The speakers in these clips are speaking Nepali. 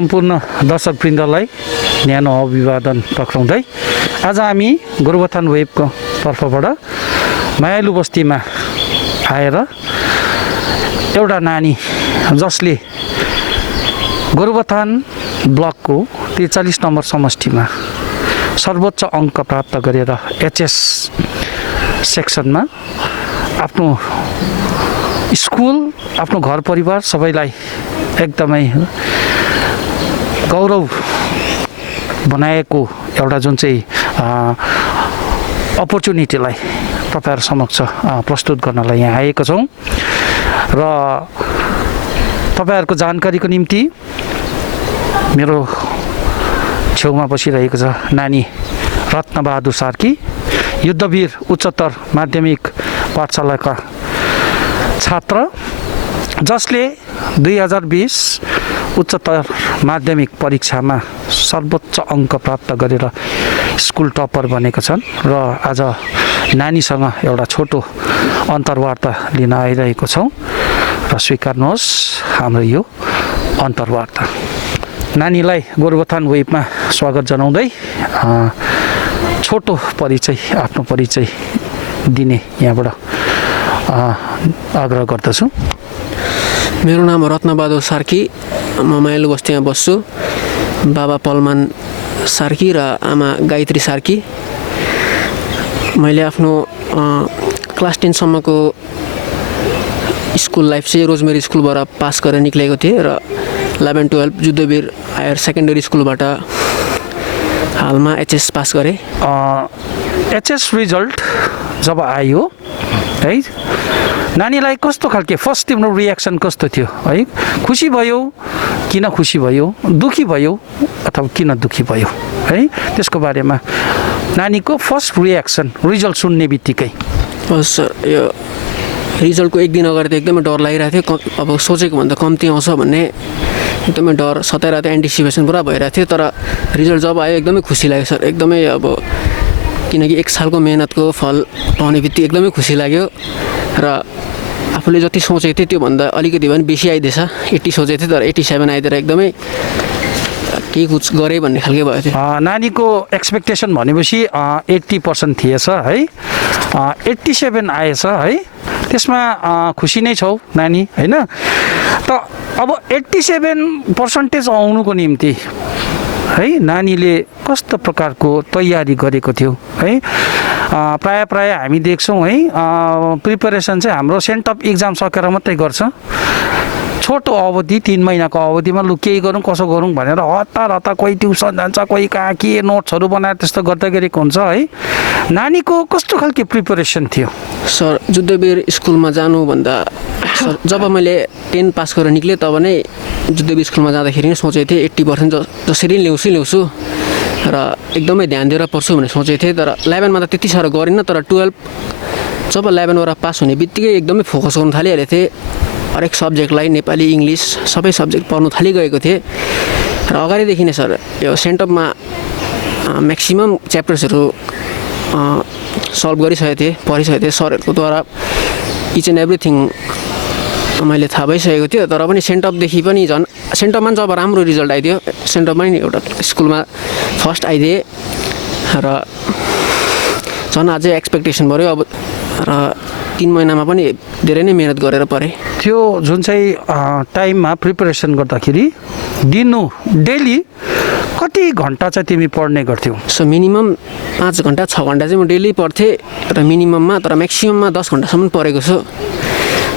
सम्पूर्ण दर्शकवृन्दलाई न्यानो अभिवादन टक्राउँदै आज हामी गोरुबथान वेबको तर्फबाट मायालु बस्तीमा आएर एउटा नानी जसले गोरुबथान ब्लकको 43 नम्बर समष्टिमा सर्वोच्च अङ्क प्राप्त गरेर एचएस सेक्सनमा आफ्नो स्कुल आफ्नो घर परिवार सबैलाई एकदमै गौरव बनाएको एउटा जुन चाहिँ अपर्च्युनिटीलाई तपाईहरु समक्ष प्रस्तुत गर्नलाई यहाँ आएको छौं र तपाईहरुको जानकारीको निम्ति मेरो छेउमा बसिरहेको छ नानी रत्नबहादुर सार्की युद्धवीर उच्चतर माध्यमिक पाठशालाका छात्र जसले 2020 उच्चतर माध्यमिक परीक्षामा सर्वोच्च अङ्क प्राप्त गरेर स्कुल टपर बनेका छन् र आज नानीसँग एउटा छोटो अन्तर्वार्ता लिन आइरहेको छौं र स्वीकार्नुहोस् हाम्रो यो अन्तर्वार्ता। नानीलाई गोरुबथान वेबमा स्वागत जनाउँदै छोटो परिचय आफ्नो परिचय दिने यहाँबाट आग्रह गर्दछु। मेरो नाम रत्नबहादुर सार्की, म मायालु बस्तीमा बस्छु। बाबा पलमान सार्की र आमा गायत्री सार्की। मैले आफ्नो क्लास 10 सम्मको स्कुल लाइफ चाहिँ रोजमेरी स्कुलबाट पास गरेर निक्लेको थिएँ र 11-12 युद्धवीर हायर सेकेन्डरी स्कुलबाट हालमा एचएस पास गरेँ। एचएस रिजल्ट जब आयो है नानीलाई कस्तो खालके फर्स्ट तिम्रो रियाक्सन कस्तो थियो है? खुसी भयो किन खुसी भयो, दुखी भयो अथवा किन दुखी भयो है? त्यसको बारेमा नानीको फर्स्ट रियाक्सन रिजल्ट सुन्ने बित्तिकै। सर यो रिजल्टको एक दिन अगाडि त एकदमै डर लागिरहेको थियो। अब सोचेको भन्दा कम्ती आउँछ भन्ने एकदमै डर सताइरहेको थियो, एन्टिसिपेसन पुरा भइरहेको थियो। तर रिजल्ट जब आयो एकदमै खुसी लाग्यो सर। एकदमै अब किनकि 1 सालको मेहनतको फल पाउने बित्तिकै एकदमै खुसी लाग्यो र आफूले जति सोचेको थिएँ त्योभन्दा अलिकति भए पनि बेसी आइदिएछ। 80 सोचेको थिएँ तर 87 आइदिएर एकदमै केही कुछ गरेँ भन्ने खालको भयो थियो। नानीको एक्सपेक्टेसन भनेपछि 80% थिएछ है, 87 आएछ है, त्यसमा खुसी नै छौ नानी हैन? त अब 87% आउनुको निम्ति है नानीले कस्तो प्रकारको तयारी गरेको थियो है? प्राय हामी देख्छौँ है प्रिपरेसन चाहिँ हाम्रो सेन्ट अफ इक्जाम सकेर मात्रै गर्छ। छोटो अवधि 3 महिनाको अवधिमा लु केही गरौँ कसो गरौँ भनेर हतार कोही ट्युसन जान्छ, कोही कहाँ के नोट्सहरू बनाएर त्यस्तो गर्दै गरेको हुन्छ है। नानीको कस्तो खालको प्रिपरेसन थियो? सर युद्धवीर स्कुलमा जानुभन्दा जब मैले 10 पास गरेर निक्लेँ तब नै युद्धवीर स्कुलमा जाँदाखेरि नै सोचेको थिएँ 80% जसरी ल्याउँछु र एकदमै ध्यान दिएर पढ्छु भनेर सोचेको थिएँ। तर 11 मा त त्यति साह्रो गरिनँ, तर 12 जब 11 बाट पास हुने बित्तिकै एकदमै फोकस गर्न थालिहालेको थिएँ। हरेक सब्जेक्टलाई नेपाली इङ्ग्लिस सबै सब्जेक्ट पढ्नु थालिगएको थिएँ र अगाडिदेखि नै सर यो सेन्टअपमा म्याक्सिमम च्याप्टर्सहरू सल्भ गरिसकेको थिएँ, पढिसकेको थिएँ। सरहरूको द्वारा इच एन्ड एभ्रिथिङ मैले थाहा भइसकेको थियो। तर पनि सेन्टअपदेखि पनि झन् सेन्टअपमा जब राम्रो रिजल्ट आइदियो, सेन्टअपमा नि एउटा स्कुलमा फर्स्ट आइदिएँ र झन् अझै एक्सपेक्टेसन बढ्यो। अब र 3 महिनामा पनि धेरै नै मेहनत गरेर पढेँ। त्यो जुन चाहिँ टाइममा प्रिपरेसन गर्दाखेरि दिनु डेली कति घन्टा चाहिँ तिमी पढ्ने गर्थ्यौ? सो मिनिमम 5 घन्टा 6 घन्टा चाहिँ म डेली पढ्थेँ। तर मिनिमममा तर म्याक्सिमममा 10 घन्टासम्म पढेको छु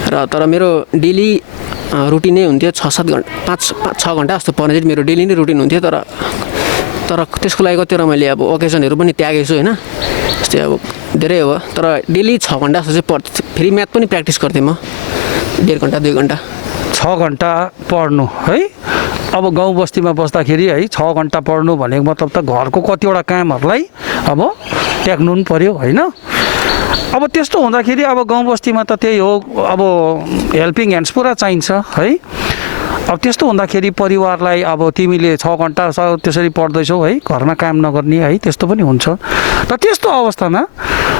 र तर मेरो डेली रुटिन नै हुन्थ्यो 6-7 घन्टा 5-6 घन्टा जस्तो पढ्ने चाहिँ मेरो डेली नै रुटिन हुन्थ्यो। तर त्यसको लागि कतिवटा मैले अब ओकेजनहरू पनि त्यागेको छु हैन, जस्तै अब धेरै हो। तर डेली 6 घन्टा जस्तो चाहिँ पढ्थेँ। फेरि म्याथ पनि प्र्याक्टिस गर्थेँ म 1.5 घन्टा 2 घन्टा। 6 घन्टा पढ्नु है? अब गाउँ बस्तीमा बस्दाखेरि है 6 घन्टा पढ्नु भनेको मतलब त घरको कतिवटा कामहरूलाई अब त्याग्नु पनि पर्यो हैन? अब त्यस्तो हुँदाखेरि अब गाउँ बस्तीमा त त्यही हो, अब हेल्पिङ ह्यान्ड्स पुरा चाहिन्छ है। अब त्यस्तो हुँदाखेरि परिवारलाई अब तिमीले 6 घन्टा त्यसरी पढ्दैछौ है, घरमा काम नगर्ने है, त्यस्तो पनि हुन्छ। त त्यस्तो अवस्थामा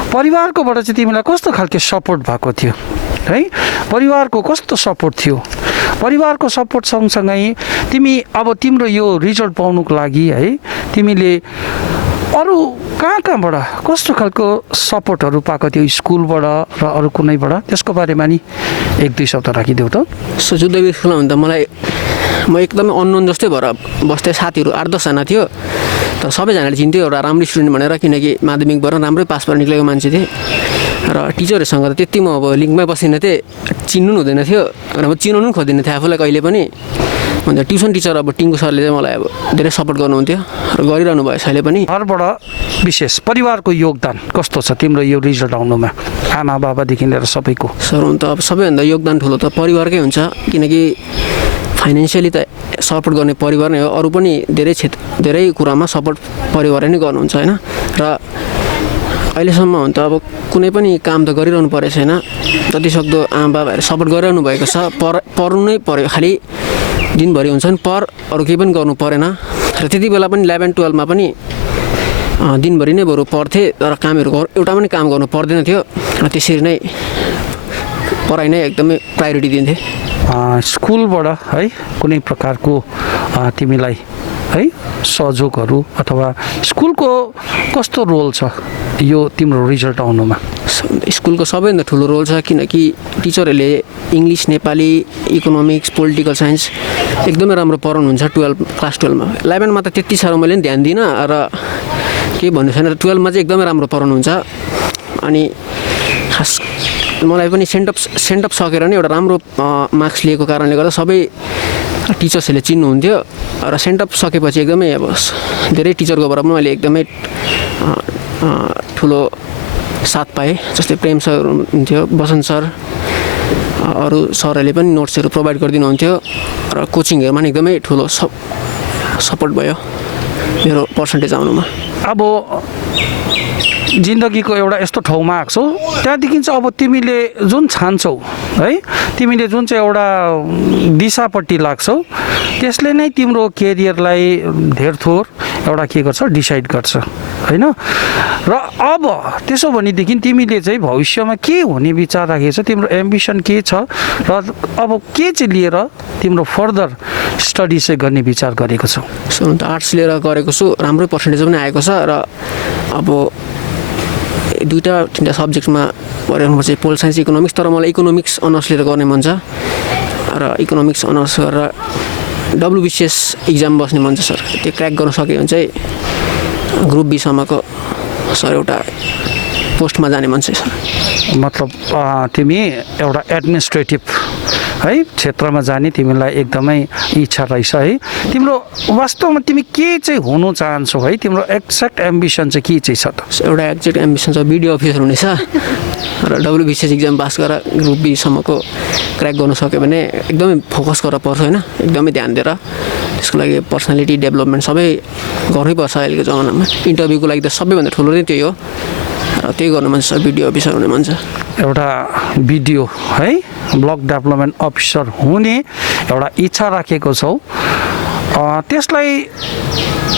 परिवारकोबाट चाहिँ तिमीलाई कस्तो खालको सपोर्ट भएको थियो है? परिवारको कस्तो सपोर्ट थियो? परिवारको सपोर्ट सँगसँगै तिमी अब तिम्रो यो रिजल्ट पाउनुको लागि है तिमीले अरू कहाँबाट कस्तो खालको सपोर्टहरू पाएको थियो स्कुलबाट र अरू कुनैबाट त्यसको बारेमा नि 1-2 शब्द राखिदेऊ त। सो जुद्धवीर स्कुलमा हुँदा मलाई म एकदमै अननोन जस्तै भएर बस्थे, साथीहरू 8-10 जना थियो तर सबैजनाले चिन्थ्यो एउटा राम्रो स्टुडेन्ट भनेर, किनकि माध्यमिकबाट राम्रै पास भएर निक्लेको मान्छे थिएँ र टिचरहरूसँग त त्यति म अब लिङ्कमै बसिन थिएँ, चिन्नु पनि हुँदैन थियो र म चिनाउनु पनि खोज्दिनँ थिएँ आफूलाई कहिले पनि। अन्त ट्युसन टिचर अब टिङ्कु सरले चाहिँ मलाई अब धेरै सपोर्ट गर्नुहुन्थ्यो र गरिरहनु भयो अहिले पनि। घरबाट विशेष परिवारको योगदान कस्तो छ तिम्रो यो रिजल्ट आउनुमा, आमा बाबादेखि लिएर सबैको? सर हुन त अब सबैभन्दा योगदान ठुलो त परिवारकै हुन्छ, किनकि फाइनेन्सियली त सपोर्ट गर्ने परिवार नै हो, अरू पनि धेरै कुरामा सपोर्ट परिवारले नै गर्नुहुन्छ होइन। र अहिलेसम्म हुन त अब कुनै पनि काम त गरिरहनु परेको छैन, जतिसक्दो आमा बाबाहरूले सपोर्ट गरिरहनु भएको छ। पढ्नु नै पऱ्यो, खालि दिनभरि हुन्छ नि अरू केही पनि गर्नु परेन। र त्यति बेला पनि 11-12मा पनि दिनभरि नै बरु पढ्थेँ तर कामहरू एउटा पनि काम गर्नु पर्दैन थियो र त्यसरी नै पढाइ नै एकदमै प्रायोरिटी दिन्थेँ। स्कुलबाट है कुनै प्रकारको तिमीलाई है सहयोगहरू अथवा स्कुलको कस्तो रोल छ यो तिम्रो रिजल्ट आउनुमा? स्कुलको सबैभन्दा ठुलो रोल छ, किनकि टिचरहरूले English, Nepali, economics, political science एकदमै राम्रो पढाउनुहुन्छ क्लास 12मा। 11मा त त्यति साह्रो मैले पनि ध्यान दिइनँ र केही भन्नु छैन, 12मा चाहिँ एकदमै राम्रो पढाउनुहुन्छ। अनि खास मलाई पनि सेन्ट अप सकेर नै एउटा राम्रो मार्क्स लिएको कारणले गर्दा सबै टिचर्सहरूले चिन्नुहुन्थ्यो र सेन्ट अप सकेपछि एकदमै अब धेरै टिचरकोबाट पनि मैले एकदमै ठुलो साथ पाएँ। जस्तै प्रेम सर हुनुहुन्थ्यो, बसन्त सर, अरू सरहरूले पनि नोट्सहरू प्रोभाइड गरिदिनुहुन्थ्यो र कोचिङहरूमा पनि एकदमै ठुलो सपोर्ट भयो मेरो पर्सेन्टेज आउनुमा। अब जिन्दगीको एउटा यस्तो ठाउँमा आएको छौ त्यहाँदेखि चाहिँ अब तिमीले जुन छान्छौ है, तिमीले जुन चाहिँ एउटा दिशापट्टि लाग्छौ त्यसले नै तिम्रो केरियरलाई धेरथोर एउटा के गर्छ डिसाइड गर्छ होइन। र अब त्यसो भनेदेखि तिमीले चाहिँ भविष्यमा के हुने विचार राखेको छ, तिम्रो एम्बिसन के छ र अब के चाहिँ लिएर तिम्रो फर्दर स्टडी चाहिँ गर्ने विचार गरेको छौ? सो त आर्ट्स लिएर गरेको छु, राम्रै पर्सेन्टेज पनि आएको छ र अब 2-3 सब्जेक्टमा पढिरहनुपर्छ, पोल साइन्स, इकोनोमिक्स। तर मलाई इकोनोमिक्स अनर्स लिएर गर्ने मन छ र इकोनोमिक्स अनर्स गरेर WBCS इक्जाम बस्ने मन छ सर। त्यो क्र्याक गर्न सक्यो भने चाहिँ ग्रुप B सम्मको सर एउटा पोस्टमा जाने मन छ सर। मतलब तिमी एउटा एडमिनिस्ट्रेटिभ है क्षेत्रमा जाने तिमीलाई एकदमै इच्छा रहेछ है। तिम्रो वास्तवमा तिमी के चाहिँ हुनु चाहन्छौ है, तिम्रो एक्ज्याक्ट एम्बिसन चाहिँ के चाहिँ छ त? एउटा एक्ज्याक्ट एम्बिसन छ BDO अफिसर हुने छ र WBCS इक्जाम पास गरेर ग्रुप B सम्मको क्र्याक गर्न सक्यो भने एकदमै फोकस गरेर पढ्छु होइन, एकदमै ध्यान दिएर। त्यसको लागि पर्सनालिटी डेभलपमेन्ट सबै गर्नैपर्छ अहिलेको जमानामा। इन्टरभ्यूको लागि त सबैभन्दा ठुलो नै त्यही हो र त्यही गर्नु मन छ, BDO अफिसर हुने मन छ। एउटा BDO है ब्लक डेभलपमेन्ट अफिसर हुने एउटा इच्छा राखेको छौ, त्यसलाई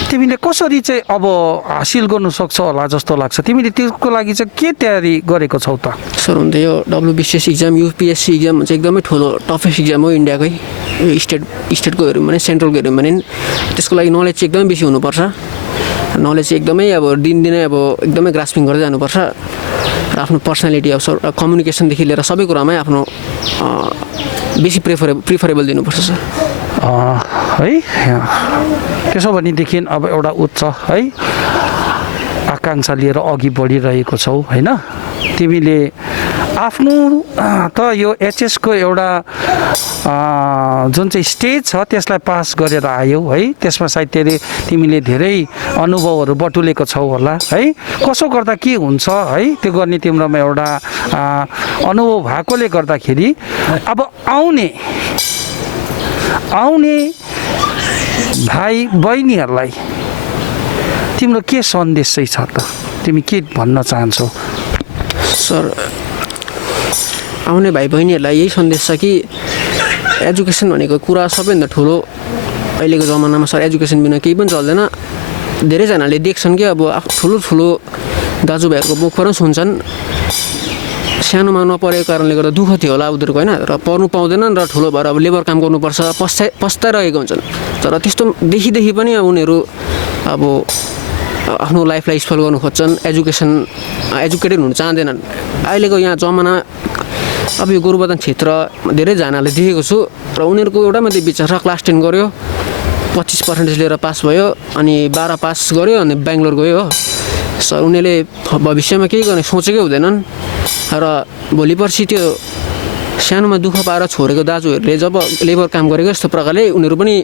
तिमीले कसरी चाहिँ अब हासिल गर्नु सक्छौ होला जस्तो लाग्छ? तिमीले त्यसको लागि चाहिँ के तयारी गरेको छौ त? सर हुन त यो WBCS इक्जाम, UPSC इक्जाम चाहिँ एकदमै ठुलो टफेस्ट इक्जाम हो इन्डियाकै। यो स्टेटको हेऱ्यौँ भने, सेन्ट्रलको हेऱ्यौँ भने त्यसको लागि नलेज चाहिँ एकदमै बेसी हुनुपर्छ। नलेज चाहिँ एकदमै अब दिनदिनै अब एकदमै ग्रास्पिङ गर्दै जानुपर्छ र आफ्नो पर्सनालिटी अब कम्युनिकेसनदेखि लिएर सबै कुरामै आफ्नो बेसी प्रिफरेबल दिनुपर्छ सर है। त्यसो भनेदेखि अब एउटा उच्च है आकाङ्क्षा लिएर अघि बढिरहेको छौ होइन। तिमीले आफ्नो त यो HS को एउटा जुन चाहिँ स्टेज छ त्यसलाई पास गरेर आयौ है, त्यसमा सायद तिमीले धेरै अनुभवहरू बटुलेको छौ होला है। कसो गर्दा के हुन्छ है त्यो गर्ने तिम्रोमा एउटा अनुभव भएकोले गर्दाखेरि अब आउने भाइ बहिनीहरूलाई तिम्रो के सन्देश चाहिँ छ त, तिमी के भन्न चाहन्छौ? सर आउने भाइ बहिनीहरूलाई यही सन्देश छ कि एजुकेसन भनेको कुरा सबैभन्दा ठुलो अहिलेको जमानामा सर। एजुकेसन बिना केही पनि चल्दैन। धेरैजनाले देख्छन् कि अब ठुलो दाजुभाइहरूको मुखबाट सुन्छन् सानोमा नपरेको कारणले गर्दा दुःख थियो होला उनीहरूको होइन र पढ्नु पाउँदैनन् र ठुलो भएर अब लेबर काम गर्नुपर्छ पस्ताइरहेको हुन्छन् तर त्यस्तो देखिदेखि पनि अब उनीहरू अब आफ्नो लाइफलाई स्पल गर्नु खोज्छन् एजुकेटेड हुन चाहँदैनन् अहिलेको यहाँ जमाना अब यो गोरुबथान क्षेत्र धेरैजनाले देखेको छु र उनीहरूको एउटा मात्रै विचार छ क्लास 10 गर्यो 25% लिएर पास भयो अनि 12 पास गर्यो अनि बेङ्गलोर गयो हो सर उनीहरूले भविष्यमा केही गर्ने सोचेकै हुँदैनन् र भोलि पर्सि त्यो सानोमा दुःख पाएर छोडेको दाजुहरूले जब लेबर काम गरेको यस्तो प्रकारले उनीहरू पनि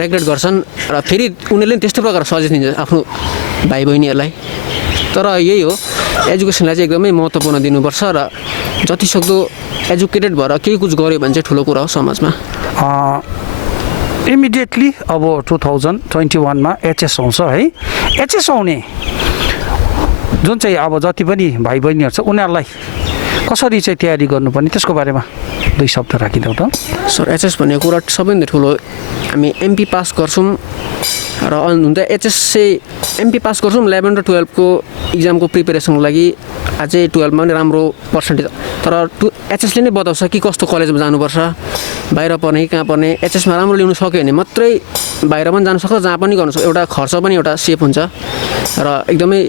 रेग्रेट गर्छन् र फेरि उनीहरूले त्यस्तो प्रकार सजेस्ट दिन्छ आफ्नो भाइ बहिनीहरूलाई तर यही हो एजुकेसनलाई चाहिँ एकदमै महत्त्वपूर्ण दिनुपर्छ र जतिसक्दो एजुकेटेड भएर केही कुछ गऱ्यो भने चाहिँ ठुलो कुरा हो समाजमा इमिडिएटली अब 2021मा एचएस आउँछ है एचएस आउने जुन चाहिँ अब जति पनि भाइ बहिनीहरू छ उनीहरूलाई कसरी चाहिँ तयारी गर्नुपर्ने त्यसको बारेमा 2 शब्द राखिदेऊ त सर एचएस भन्ने कुरा सबैभन्दा ठुलो हामी एमपी पास गर्छौँ र हुँदा एचएस चाहिँ एमपी पास गर्छौँ 11 र 12 को इक्जामको प्रिपेरेसनको लागि अझै 12मा पनि राम्रो पर्सेन्टेज तर एचएसले नै बताउँछ कि कस्तो कलेजमा जानुपर्छ बाहिर पढ्ने कि कहाँ पढ्ने एचएसमा राम्रो ल्याउनु सक्यो भने मात्रै बाहिर पनि जानु सक्छ जहाँ पनि गर्नु सक्छ एउटा खर्च पनि एउटा सेफ हुन्छ र एकदमै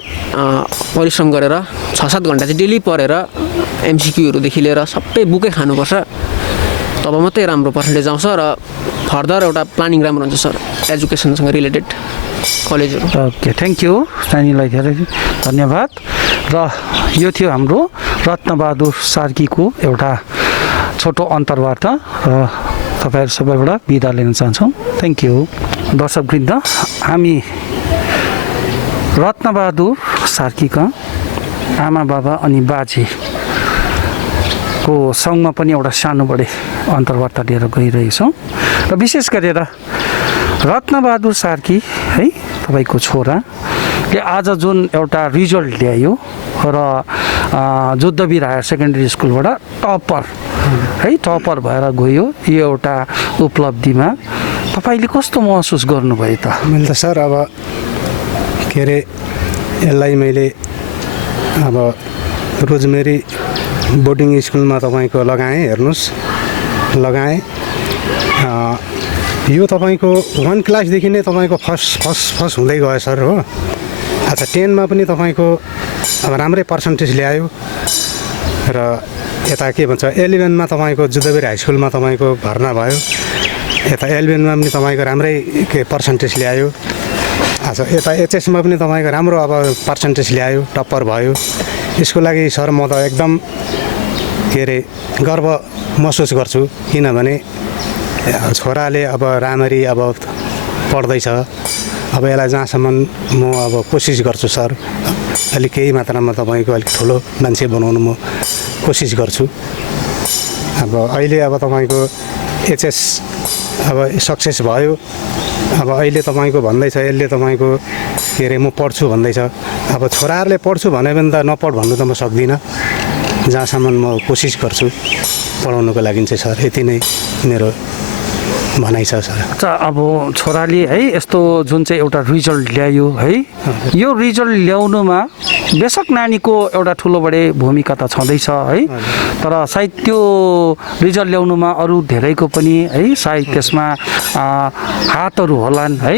परिश्रम गरेर 6-7 घन्टा चाहिँ डेली पढेर एमसिक्यूहरूदेखि लिएर सबै बुकै खानुपर्छ तब मात्रै राम्रो पर्सेन्टेज आउँछ र फर्दर एउटा प्लानिङ राम्रो हुन्छ सर एजुकेसनसँग रिलेटेड कलेजहरू ओके थ्याङ्क यू नानीलाई धेरै धन्यवाद र यो थियो हाम्रो रत्नबहादुर सार्कीको एउटा छोटो अन्तर्वार्ता र तपाईँहरू सबैबाट बिदा लिन चाहन्छौँ थ्याङ्क यू दर्शकवृन्द हामी रत्नबहादुर सार्कीका आमा बाबा अनि बाजेको सँगमा पनि एउटा सानोबडे अन्तर्वार्ता लिएर गइरहेछौँ र विशेष गरेर रत्नबहादुर सार्की है तपाईँको छोराले आज जुन एउटा रिजल्ट ल्यायो र जुद्धवीर हायर सेकेन्डरी स्कुलबाट टपर भएर गयो यो एउटा उपलब्धिमा तपाईँले कस्तो महसुस गर्नुभयो त मैले त सर अब के अरे यसलाई मैले अब रोजमेरी बोर्डिङ स्कुलमा तपाईँको लगाएँ हेर्नुहोस् लगाएँ यो तपाईँको 1 क्लासदेखि नै तपाईँको फर्स्ट हुँदै गयो सर हो अच्छा 10मा पनि तपाईँको अब राम्रै पर्सेन्टेज ल्यायो र यता के भन्छ 11मा तपाईँको जुद्धवीर हाई स्कुलमा तपाईँको भर्ना भयो यता 11मा पनि तपाईँको राम्रै के पर्सेन्टेज ल्यायो अच्छा यता एचएसमा पनि तपाईँको राम्रो अब पर्सेन्टेज ल्यायो टप्पर भयो यसको लागि सर म त एकदम के अरे गर्व महसुस गर्छु किनभने छोराले अब राम्ररी अब पढ्दैछ अब यसलाई जहाँसम्म म अब कोसिस गर्छु सर अलिक केही मात्रामा तपाईँको अलिक ठुलो मान्छे बनाउनु म कोसिस गर्छु अब अहिले अब तपाईँको एचएस अब सक्सेस भयो अब अहिले तपाईँको भन्दैछ यसले तपाईँको के अरे म पढ्छु भन्दैछ अब छोराहरूले पढ्छु भन्यो भने त नपढ भन्नु त म सक्दिनँ जहाँसम्म म कोसिस गर्छु पढाउनुको लागि चाहिँ सर यति नै मेरो भनाइ छ सर अच्छा अब छोराले है यस्तो जुन चाहिँ एउटा रिजल्ट ल्यायो है यो रिजल्ट ल्याउनुमा बेशक नानीको एउटा ठुलो बडे भूमिका त छँदैछ है तर सायद त्यो रिजल्ट ल्याउनुमा अरू धेरैको पनि है सायद त्यसमा हातहरू होलान् है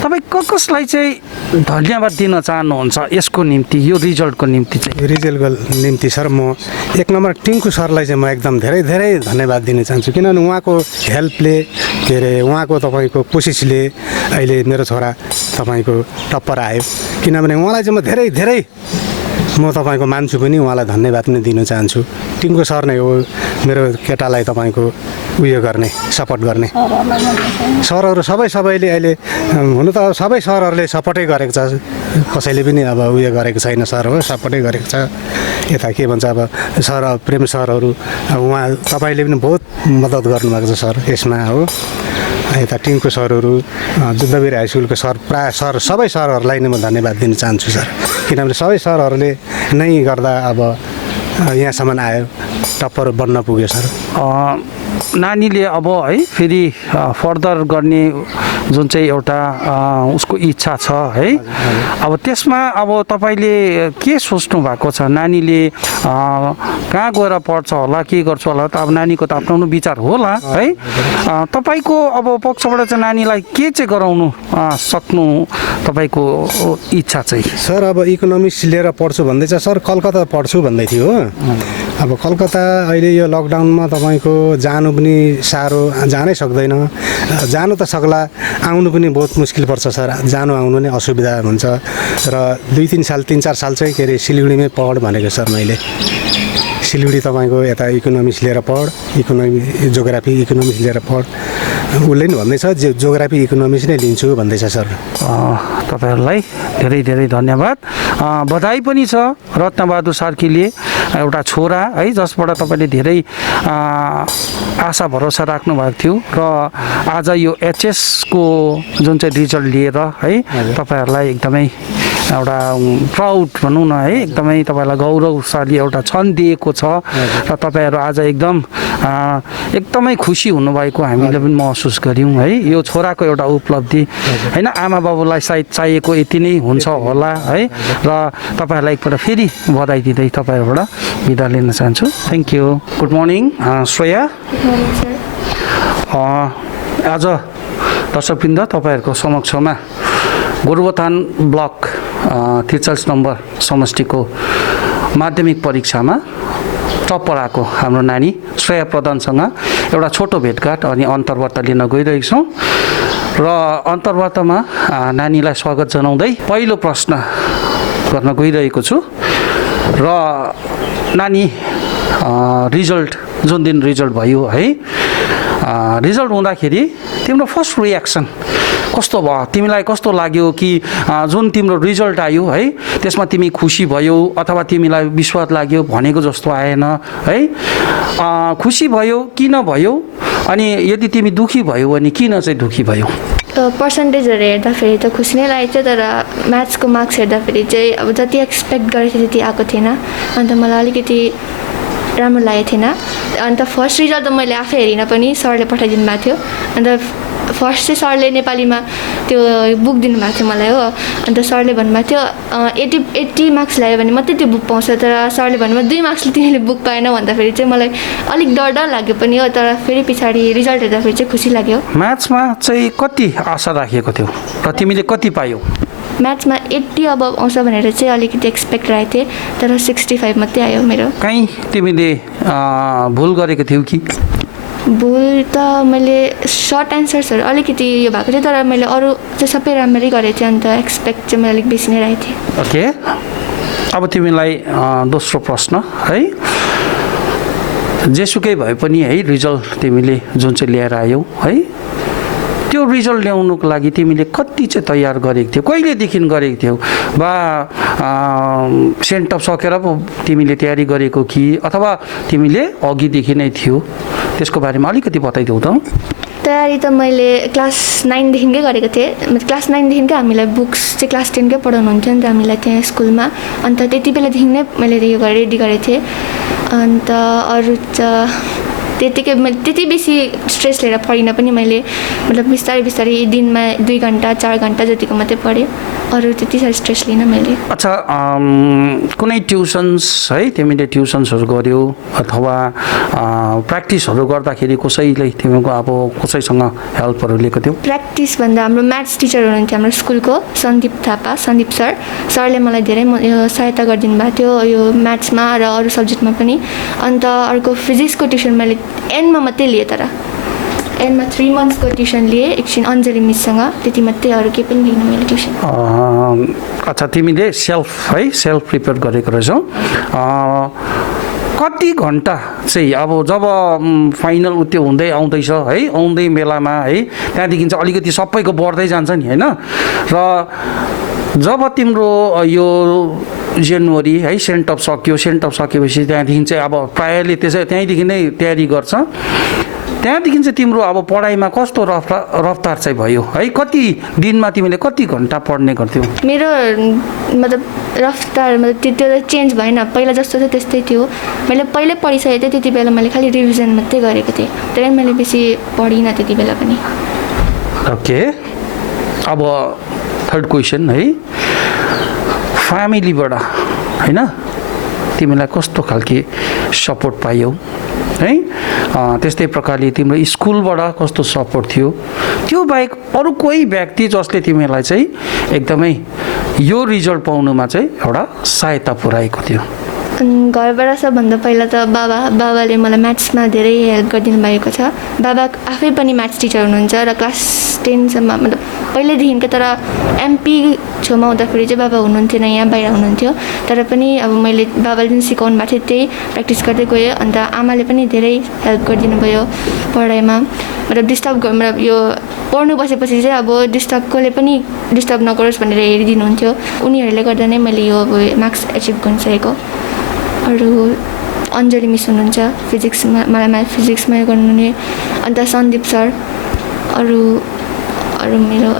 तपाईँ कसलाई चाहिँ धन्यवाद दिन चाहनुहुन्छ यसको निम्ति यो रिजल्टको निम्ति चाहिँ रिजल्टको निम्ति सर म 1 नम्बर टिङ्कु सरलाई चाहिँ म एकदम धेरै धेरै धन्यवाद दिन चाहन्छु किनभने उहाँको हेल्पले के अरे उहाँको तपाईँको कोसिसले अहिले मेरो छोरा तपाईँको टप्पर आयो किनभने उहाँलाई चाहिँ म धेरै धेरै म तपाईँको मान्छु पनि उहाँलाई धन्यवाद पनि दिन चाहन्छु टिङ्कु सर नै हो मेरो केटालाई तपाईँको उयो गर्ने सपोर्ट गर्ने सरहरू सबैले अहिले हुनु त सबै सरहरूले सपोर्टै गरेको छ कसैले पनि अब उयो गरेको छैन सर हो सपोर्टै गरेको छ यता के भन्छ अब सर प्रेम सरहरू उहाँ तपाईँले पनि बहुत मद्दत गर्नुभएको छ सर यसमा हो यता टिमको सरहरू जुद्धवीर हाई स्कुलको सर प्रायः सबै सरहरूलाई नै म धन्यवाद दिन चाहन्छु सर किनभने सबै सरहरूले नै गर्दा अब यहाँसम्म आयो टप्पर बन्न पुग्यो सर नानीले अब है फेरि फर्दर गर्ने जुन चाहिँ एउटा उसको इच्छा छ है अब त्यसमा अब तपाईँले के सोच्नु भएको छ नानीले कहाँ गएर पढ्छ होला के गर्छ होला त अब नानीको त आफ्नो विचार होला है तपाईँको अब पक्षबाट चाहिँ नानीलाई के चाहिँ गराउनु सक्नु तपाईँको इच्छा चाहिँ सर अब इकोनोमिक्स लिएर पढ्छु भन्दै छ सर कलकत्ता पढ्छु भन्दै थियो हो अब कलकत्ता अहिले यो लकडाउनमा तपाईँको जानु पनि साह्रो जानै सक्दैन जानु त सक्ला आउनु पनि बहुत मुस्किल पर्छ सर जानु आउनु नै असुविधा हुन्छ र 2-3 साल 3-4 साल चाहिँ के अरे सिलगढीमै पढ भनेको सर मैले सिलगढी तपाईँको यता इकोनोमिक्स लिएर पढ जोग्राफी इकोनोमिक्स लिएर पढ उसले नि भन्दैछ जोग्राफी इकोनोमिक्स नै लिन्छु भन्दैछ सर तपाईँहरूलाई धेरै धेरै धन्यवाद बधाई पनि छ रत्नबहादुर सार्कीले एउटा छोरा है जसबाट तपाईँले धेरै आशा भरोसा राख्नु भएको थियो र आज यो एचएसको जुन चाहिँ रिजल्ट लिएर है तपाईँहरूलाई एकदमै एउटा प्राउड भनौँ न है एकदमै तपाईँलाई गौरवशाली एउटा क्षण दिएको छ र तपाईँहरू आज एकदमै खुसी हुनुभएको हामीले पनि महसुस गऱ्यौँ है यो छोराको एउटा उपलब्धि होइन आमा बाबुलाई सायद चाहिएको यति नै हुन्छ होला है र तपाईँहरूलाई एकपल्ट फेरि बधाई दिँदै तपाईँहरूबाट बिदा लिन चाहन्छु thank you good morning Shreya आज दर्शकवृन्द तपाईँहरूको समक्षमा गोरुबथान ब्लक 43 नम्बर समष्टिको माध्यमिक परीक्षामा टप्पर आएको हाम्रो नानी श्रेया प्रधानसँग एउटा छोटो भेटघाट अनि अन्तर्वार्ता लिन गइरहेको छौँ र अन्तर्वार्तामा नानीलाई स्वागत जनाउँदै पहिलो प्रश्न गर्न गइरहेको छु र नानी रिजल्ट जुन दिन रिजल्ट भयो है रिजल्ट हुँदाखेरि तिम्रो फर्स्ट रियाक्सन कस्तो भयो तिमीलाई कस्तो लाग्यो कि जुन तिम्रो रिजल्ट आयो है त्यसमा तिमी खुसी भयो अथवा तिमीलाई विश्वास लाग्यो भनेको जस्तो आएन है खुसी भयो किन भयो अनि यदि तिमी दुखी भयो भने किन चाहिँ दुखी भयो पर्सेन्टेजहरू हेर्दाखेरि त खुसी नै लागेको थियो तर म्याथ्सको मार्क्स हेर्दाखेरि चाहिँ अब जति एक्सपेक्ट गरेको थिएँ त्यति आएको थिएन अन्त मलाई अलिकति राम्रो लागेको थिएन अन्त फर्स्ट रिजल्ट त मैले आफै हेरिनँ पनि सरले पठाइदिनु भएको थियो अन्त फर्स्ट चाहिँ सरले नेपालीमा त्यो बुक दिनुभएको थियो मलाई हो अन्त सरले भन्नुभएको थियो 80 मार्क्स ल्यायो भने मात्रै त्यो बुक पाउँछ तर सरले भन्नुभयो 2 मार्क्सले तिमीले बुक पाएन भन्दाखेरि चाहिँ मलाई अलिक डर लाग्यो पनि हो तर फेरि पछाडि रिजल्ट हेर्दाखेरि चाहिँ खुसी लाग्यो म्याथ्समा चाहिँ कति आशा राखेको थियो र तिमीले कति पायौ म्याथ्समा 80 अब आउँछ भनेर चाहिँ अलिकति एक्सपेक्ट राखेको थिएँ तर 65 मात्रै आयो मेरो कहीँ तिमीले भुल गरेको थियौ कि भुल त मैले सर्ट एन्सर्सहरू अलिकति यो भएको थियो तर मैले अरू चाहिँ सबै राम्ररी गरेको थिएँ अन्त एक्सपेक्ट चाहिँ मैले अलिक बेसी नै राखेको थिएँ ओके अब तिमीलाई दोस्रो प्रश्न है जेसुकै भए पनि है रिजल्ट तिमीले जुन चाहिँ लिएर आयौ है त्यो रिजल्ट ल्याउनुको लागि तिमीले कति चाहिँ तयार गरेको थियौ कहिलेदेखि गरेको थियौ वा सेन्टअप सकेर पो तिमीले तयारी गरेको कि अथवा तिमीले अघिदेखि नै थियो त्यसको बारेमा अलिकति बताइदेऊ त तयारी त मैले क्लास 9 देखिकै गरेको थिएँ क्लास 9 देखिकै हामीलाई बुक्स चाहिँ क्लास 10 कै पढाउनुहुन्थ्यो नि त हामीलाई त्यहाँ स्कुलमा अन्त त्यति बेलादेखि नै मैले यो रेडी गरेको थिएँ अन्त अरू त त्यतिकै मैले त्यति बेसी स्ट्रेस लिएर पढिनँ पनि मैले मतलब बिस्तारै दिनमा 2 घन्टा 4 घन्टा जतिको मात्रै पढेँ अरू त्यति साह्रो स्ट्रेस लिनँ मैले अच्छा कुनै ट्युसन्स है तिमीले ट्युसन्सहरू गर्यौ अथवा प्र्याक्टिसहरू गर्दाखेरि कसैले तिमीको अब कसैसँग हेल्पहरू लिएको थियौ प्र्याक्टिस भन्दा हाम्रो म्याथ्स टिचर हुनुहुन्थ्यो हाम्रो स्कुलको सन्दीप थापा सन्दीप सरले मलाई धेरै सहायता गरिदिनु भएको थियो यो म्याथ्समा र अरू सब्जेक्टमा पनि अन्त अर्को फिजिक्सको ट्युसन मैले एनमा मात्रै लिएँ तर एनमा 3 मन्थ्सको ट्युसन लिएँ एकछिन अञ्जली मिससँग त्यति मात्रै अरू केही पनि लिइनँ मैले ट्युसन अच्छा तिमीले सेल्फ प्रिपेयर गरेको रहेछौ कति घन्टा चाहिँ अब जब फाइनल उत्यो हुँदै आउँदैछ है आउँदै बेलामा है त्यहाँदेखि चाहिँ अलिकति सबैको बढ्दै जान्छ नि होइन र जब तिम्रो यो जनवरी है सेन्टअप सकिएपछि त्यहाँदेखि चाहिँ अब प्रायःले त्यसै त्यहीँदेखि नै तयारी गर्छ त्यहाँदेखि चाहिँ तिम्रो अब पढाइमा कस्तो रफ्तार चाहिँ भयो है? कति दिनमा तिमीले कति घन्टा पढ्ने गर्थ्यौ? मेरो मतलब रफ्तार मतलब त्यो त चेन्ज भएन, पहिला जस्तो थियो त्यस्तै थियो। मैले पहिल्यै पढिसकेको थिएँ, त्यति बेला मैले खालि रिभिजन मात्रै गरेको थिएँ, त्यही मैले बेसी पढिनँ त्यति बेला पनि। ओके, अब थर्ड क्वेसन है, फ्यामिलीबाट होइन तिमीलाई कस्तो खालके सपोर्ट पायौ है? त्यस्तै प्रकारले तिम्रो स्कुलबाट कस्तो सपोर्ट थियो? त्यो बाहेक अरू कोही व्यक्ति जसले तिमीलाई चाहिँ एकदमै यो रिजल्ट पाउनुमा चाहिँ एउटा सहायता पुर्याएको थियो? घरबाट सबभन्दा पहिला त बाबाले मलाई म्याथ्समा धेरै हेल्प गरिदिनु भएको छ। बाबा आफै पनि म्याथ्स टिचर हुनुहुन्छ र क्लास 10सम्म मतलब पहिल्यैदेखिको, तर एमपी छेउमा हुँदाखेरि चाहिँ बाबा हुनुहुन्थेन, यहाँ बाहिर हुनुहुन्थ्यो। तर पनि अब मैले बाबाले जुन सिकाउनु भएको थियो त्यही प्र्याक्टिस गर्दै गएँ। अन्त आमाले पनि धेरै हेल्प गरिदिनु भयो पढाइमा। मतलब मतलब यो पढ्नु बसेपछि चाहिँ अब कसले पनि डिस्टर्ब नगरोस् भनेर हेरिदिनुहुन्थ्यो। उनीहरूले गर्दा नै मैले यो अब मार्क्स एचिभ गर्न सकेको। अरू अञ्जली मिस हुनुहुन्छ फिजिक्समा, मलाई फिजिक्समा यो गर्नुहुने। अन्त सन्दीप सर, अरू मेरो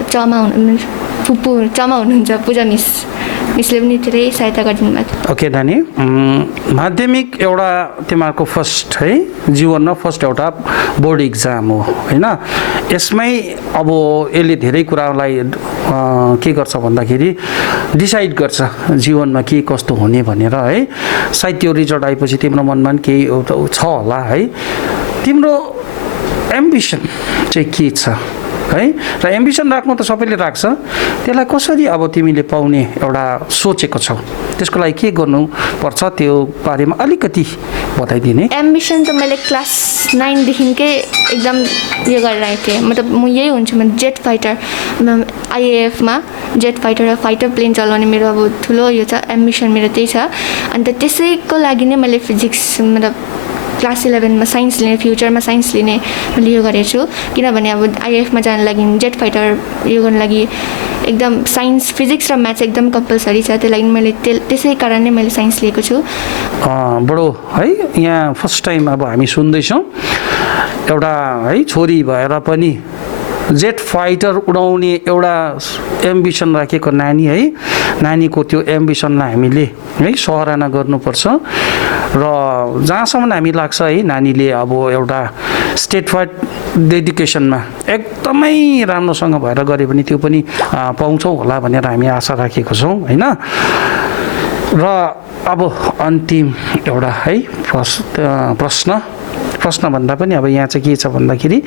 फुपू चमा हुनुहुन्छ पूजा मिसले पनि धेरै सहायता गरिदिनु भएको थियो। ओके नानी, माध्यमिक एउटा तिमीहरूको फर्स्ट है जीवनमा फर्स्ट एउटा बोर्ड इक्जाम हो होइन? यसमै अब यसले धेरै कुरालाई के गर्छ भन्दाखेरि डिसाइड गर्छ जीवनमा के कस्तो हुने भनेर है। सायद त्यो रिजल्ट आएपछि तिम्रो मनमा पनि केही एउटा छ होला है? तिम्रो एम्बिसन चाहिँ के छ है? र एम्बिसन राख्नु त सबैले राख्छ, त्यसलाई कसरी अब तिमीले पाउने एउटा सोचेको छौ? त्यसको लागि के गर्नुपर्छ त्यो बारेमा अलिकति बताइदिने। एम्बिसन त मैले क्लास 9देखिकै एकदम यो गरेर आएको थिएँ। मतलब म यही हुन्छु, म जेट फाइटर आइएएफमा जेट फाइटर र फाइटर प्लेन चलाउने मेरो अब ठुलो यो छ, एम्बिसन मेरो त्यही छ। अन्त त्यसैको लागि नै मैले फिजिक्स मतलब क्लास 11मा साइन्स लिने, फ्युचरमा साइन्स लिने मैले यो गरेको छु। किनभने अब आइएएफमा जानु लागि जेट फाइटर यो गर्नु लागि एकदम साइन्स फिजिक्स र म्याथ्स एकदम कम्पलसरी छ। त्यही लागि मैले त्यसै कारण नै मैले साइन्स लिएको छु। बडो है, यहाँ फर्स्ट टाइम अब हामी सुन्दैछौँ एउटा है छोरी भएर पनि जेट फाइटर उडाउने एउटा एम्बिसन राखेको नानी है। नानीको त्यो एम्बिसनलाई हामीले है सराहना गर्नुपर्छ। र जहाँसम्म हामी लाग्छ है नानीले अब एउटा स्टेट फाइट डेडिकेसनमा एकदमै राम्रोसँग भएर गऱ्यो भने त्यो पनि पाउँछौँ होला भनेर हामी आशा राखेको छौँ होइन? र अब अन्तिम एउटा है प्रश्न भन्दा पनि अब यहाँ चाहिँ के छ भन्दाखेरि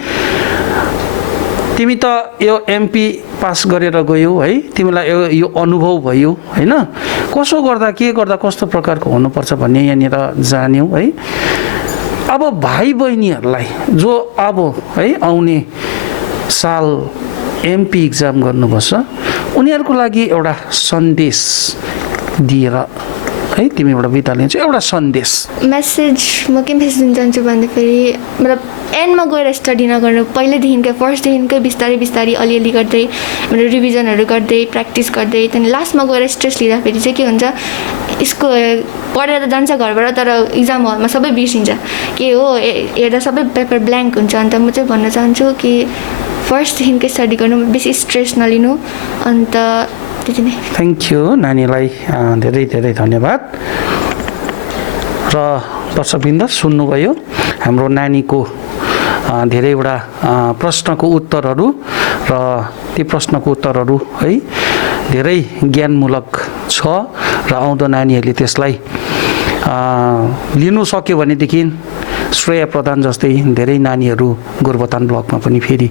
तिमी त यो एमपी पास गरेर गयौ है, तिमीलाई यो अनुभव भयो होइन? कसो गर्दा के गर्दा कस्तो प्रकारको हुनुपर्छ भन्ने यहाँनिर जान्यौ है। अब भाइ बहिनीहरूलाई जो अब है आउने साल एमपी इक्जाम गर्नुपर्छ उनीहरूको लागि एउटा सन्देश दिएर है तिमी एउटा बिता लिन्छौ, एउटा सन्देश मेसेज म के मेसेज दिन चाहन्छु भन्दाखेरि मतलब एन्डमा गएर स्टडी नगर्नु, पहिल्यैदेखिकै फर्स्टदेखिकै बिस्तारै अलिअलि गर्दै मतलब रिभिजनहरू गर्दै प्र्याक्टिस गर्दै त्यहाँदेखि लास्टमा गएर स्ट्रेस लिँदाखेरि चाहिँ के हुन्छ, यसको पढेर त जान्छ घरबाट तर इक्जाम हलमा सबै बिर्सिन्छ के हो, हेर्दा सबै पेपर ब्ल्याङ्क हुन्छ। अन्त म चाहिँ भन्न चाहन्छु कि फर्स्टदेखिकै स्टडी गर्नु, बेसी स्ट्रेस नलिनु। अन्त त्यति नै। थ्याङ्क यू नानीलाई धेरै धेरै धन्यवाद। र दर्शकवृन्द सुन्नुभयो हाम्रो नानीको धेरैवटा प्रश्नको उत्तरहरू र ती प्रश्नको उत्तरहरू है धेरै ज्ञानमूलक छ र आउँदो नानीहरूले त्यसलाई लिनु सक्यो भनेदेखि श्रेय प्रधान जस्तै धेरै नानीहरू गोरुबथान ब्लकमा पनि फेरि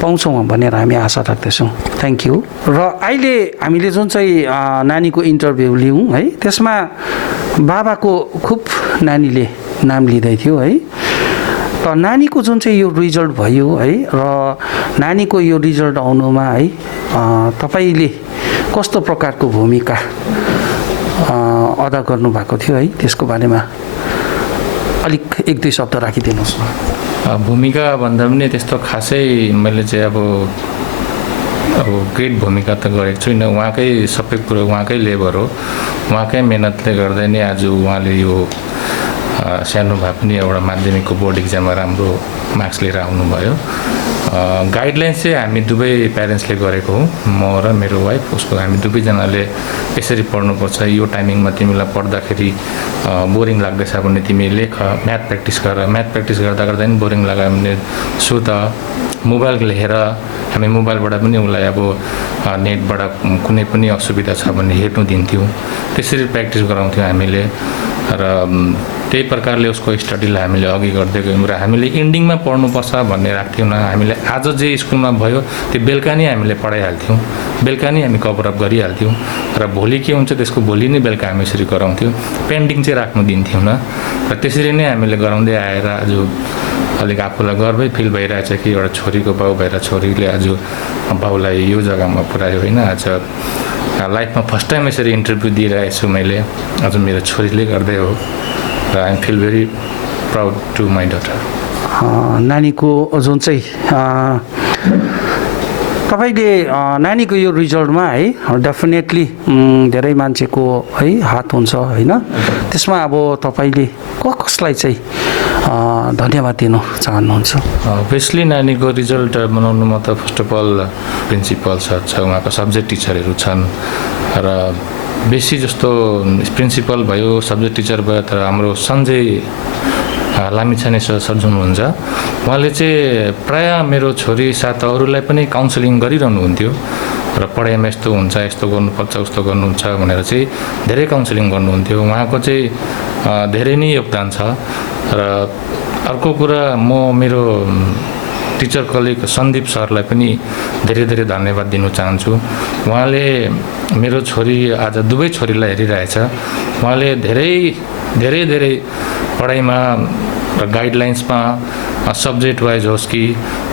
पाउँछौँ भनेर हामी आशा राख्दछौँ। Thank you. र अहिले हामीले जुन चाहिँ नानीको इन्टरभ्यू लियौँ है त्यसमा बाबाको खुब नानीले नाम लिँदै थियो है। र नानीको जुन चाहिँ यो रिजल्ट भयो है र नानीको यो रिजल्ट आउनुमा है तपाईँले कस्तो प्रकारको भूमिका अदा गर्नुभएको थियो है त्यसको बारेमा अलिक एक दुई शब्द राखिदिनुहोस् न। भूमिका भन्दा पनि त्यस्तो खासै मैले चाहिँ अब ग्रेट भूमिका त गरेको छुइनँ। उहाँकै सबै कुरो उहाँकै लेबर हो, उहाँकै मेहनतले गर्दा नै आज उहाँले यो सानो भए पनि एउटा माध्यमिकको बोर्ड इक्जाममा राम्रो मार्क्स लिएर आउनुभयो। गाइडलाइन्स चाहिँ हामी दुवै प्यारेन्ट्सले गरेको हो, म र मेरो वाइफ, उसको हामी दुवैजनाले यसरी पढ्नुपर्छ, यो टाइमिङमा तिमीलाई पढ्दाखेरि बोरिङ लाग्दैछ भने तिमी लेख, म्याथ प्र्याक्टिस गर, म्याथ प्र्याक्टिस गर्दा गर्दा पनि बोरिङ लाग्यो भने सुत, मोबाइल लेखेर हामी मोबाइलबाट पनि उसलाई अब नेटबाट कुनै पनि असुविधा छ भने हेर्नु दिन्थ्यौँ, त्यसरी प्र्याक्टिस गराउँथ्यौँ हामीले र त्यही प्रकारले उसको स्टडीलाई हामीले अघि गर्दै गयौँ र हामीले इन्डिङमा पढ्नुपर्छ भन्ने राख्थ्यौँ न। हामीले आज जे स्कुलमा भयो त्यो बेलुका नै हामीले पढाइहाल्थ्यौँ, बेलुका नै हामी कभरअप गरिहाल्थ्यौँ र भोलि के हुन्छ त्यसको भोलि नै बेलुका हामी यसरी गराउँथ्यौँ, पेन्डिङ चाहिँ राख्नु दिन्थ्यौँ न। र त्यसरी नै हामीले गराउँदै आएर आज अलिक आफूलाई गर्वै फिल भइरहेछ कि एउटा छोरीको बाउ भएर छोरीले आज बाउलाई यो जग्गामा पुऱ्यायो होइन। आज लाइफमा फर्स्ट टाइम यसरी इन्टरभ्यू दिइरहेको छु मैले, आज मेरो छोरीले गर्दै हो र I am feel very proud to my daughter. नानीको जुन चाहिँ तपाईँले नानीको यो रिजल्टमा है डेफिनेटली धेरै मान्छेको है हात हुन्छ होइन, त्यसमा अब तपाईँले कसलाई चाहिँ धन्यवाद दिन चाहनुहुन्छ? अभियसली नानीको रिजल्ट बनाउनुमा त first of all principal sir छ, उहाँको सब्जेक्ट टिचरहरू छन् र बेसी जस्तो प्रिन्सिपल भयो, सब्जेक्ट टिचर भयो, तर हाम्रो सञ्जय लामिछाने सर जुन हुनुहुन्छ उहाँले चाहिँ प्रायः मेरो छोरी साथ अरूलाई पनि काउन्सिलिङ गरिरहनुहुन्थ्यो र पढाइमा यस्तो हुन्छ, यस्तो गर्नुपर्छ, उस्तो गर्नुहुन्छ भनेर चाहिँ धेरै काउन्सिलिङ गर्नुहुन्थ्यो। उहाँको चाहिँ धेरै नै योगदान छ र अर्को कुरा म मेरो टिचर कलिग सन्दीप सरलाई पनि धेरै धेरै धन्यवाद दिनु चाहन्छु। उहाँले मेरो छोरी आज दुवै छोरीलाई हेरिरहेछ, उहाँले धेरै धेरै धेरै पढाइमा र गाइडलाइन्समा सब्जेक्ट वाइज होस् कि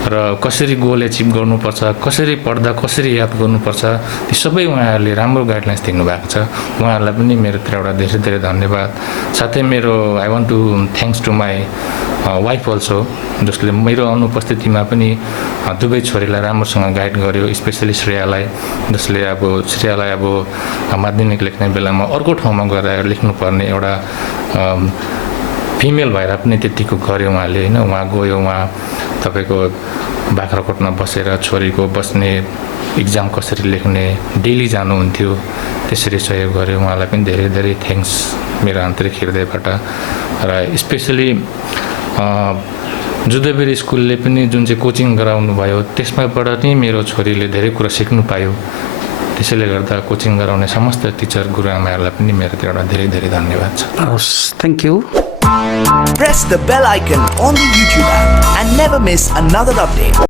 र कसरी गोल एचिभ गर्नुपर्छ, कसरी पढ्दा कसरी याद गर्नुपर्छ, ती सबै उहाँहरूले राम्रो गाइडलाइन्स दिनुभएको छ। उहाँहरूलाई पनि मेरो तर्फबाट धेरै धेरै धन्यवाद। साथै मेरो I want to thanks to my wife also, जसले मेरो अनुपस्थितिमा पनि दुवै छोरीलाई राम्रोसँग गाइड गर्यो, स्पेसली श्रेयालाई, जसले अब श्रेयालाई अब माध्यमिक लेख्ने बेलामा अर्को ठाउँमा गएर लेख्नुपर्ने एउटा फिमेल भएर पनि त्यतिको गर्यो उहाँले होइन। उहाँ गयो, उहाँ तपाईँको बाख्राकोटमा बसेर छोरीको बस्ने, इक्जाम कसरी लेख्ने डेली जानुहुन्थ्यो, त्यसरी सहयोग गर्यो। उहाँलाई पनि धेरै धेरै थ्याङ्क्स मेरो आन्तरिक हृदयबाट। र स्पेसली जुदेबेर स्कुलले पनि जुन चाहिँ कोचिङ गराउनु भयो त्यसमाबाट नै मेरो छोरीले धेरै कुरा सिक्नु पायो। त्यसैले गर्दा कोचिङ गराउने समस्त टिचर गुरुआमाहरूलाई पनि मेरो तर्फबाट धेरै धेरै धन्यवाद छ। हस्, thank you. Press the bell icon on the YouTube app and never miss another update.